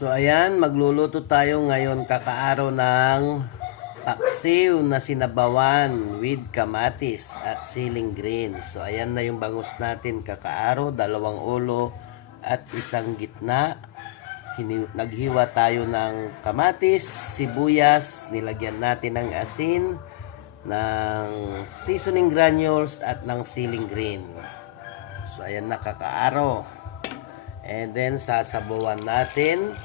So ayan, magluluto tayo ngayon kakaaraw ng paksiw na sinabawan with kamatis at siling green. So ayan na yung bangus natin kakaaraw, 2 ulo at 1 gitna. Naghiwa tayo ng kamatis, sibuyas, nilagyan natin ng asin, ng seasoning granules at ng siling green. So ayan na kakaaraw. And then sasabawan natin.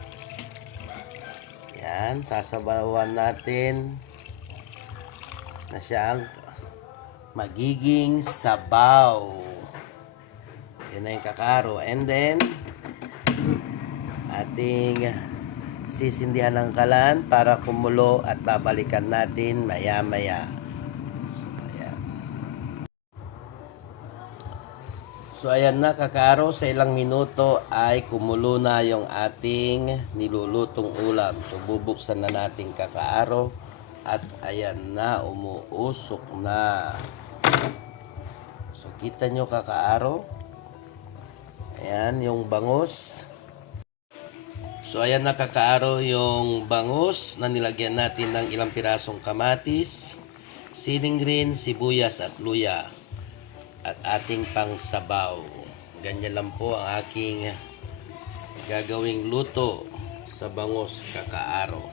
Yan, sasabawan natin na siyang magiging sabaw. Yan na yung kakaro. And then ating sisindihan ng kalan para kumulo at babalikan natin maya maya. So ayan na kakaro, sa ilang minuto ay kumulo na yung ating nilulutong ulam. So bubuksan na natin kakaaro at ayan na, umuusok na. So kita nyo kakaaro, ayan yung bangus. So ayan na kakaaro yung bangus na nilagyan natin ng ilang pirasong kamatis, siling green, sibuyas at luya. At ating pangsabaw. Ganyan lang po ang aking gagawing luto sa bangus kakaaro.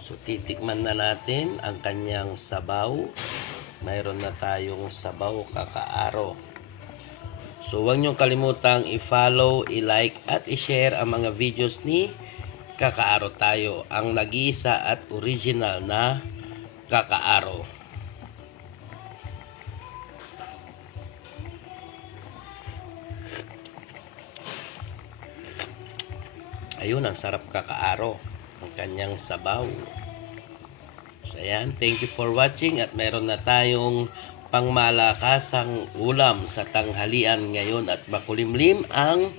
So titikman na natin ang kanyang sabaw. Mayroon na tayong sabaw kakaaro. So huwag niyong kalimutang i-follow, i-like at i-share ang mga videos ni Kakaaro Tayo, ang nag-iisa at original na kakaaro. Ayun, ang sarap kakaaro, ang kanyang sabaw. So ayan, thank you for watching at meron na tayong pangmalakasang ulam sa tanghalian ngayon at makulimlim ang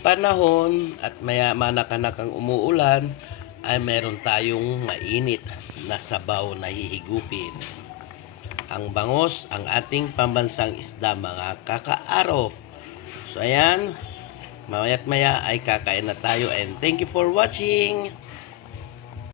panahon at maya-manakanakang umuulan ay meron tayong mainit na sabaw na hihigupin. Ang bangus, ang ating pambansang isda mga kakaaro. So ayan, mamayat maya ay kakain na tayo and thank you for watching.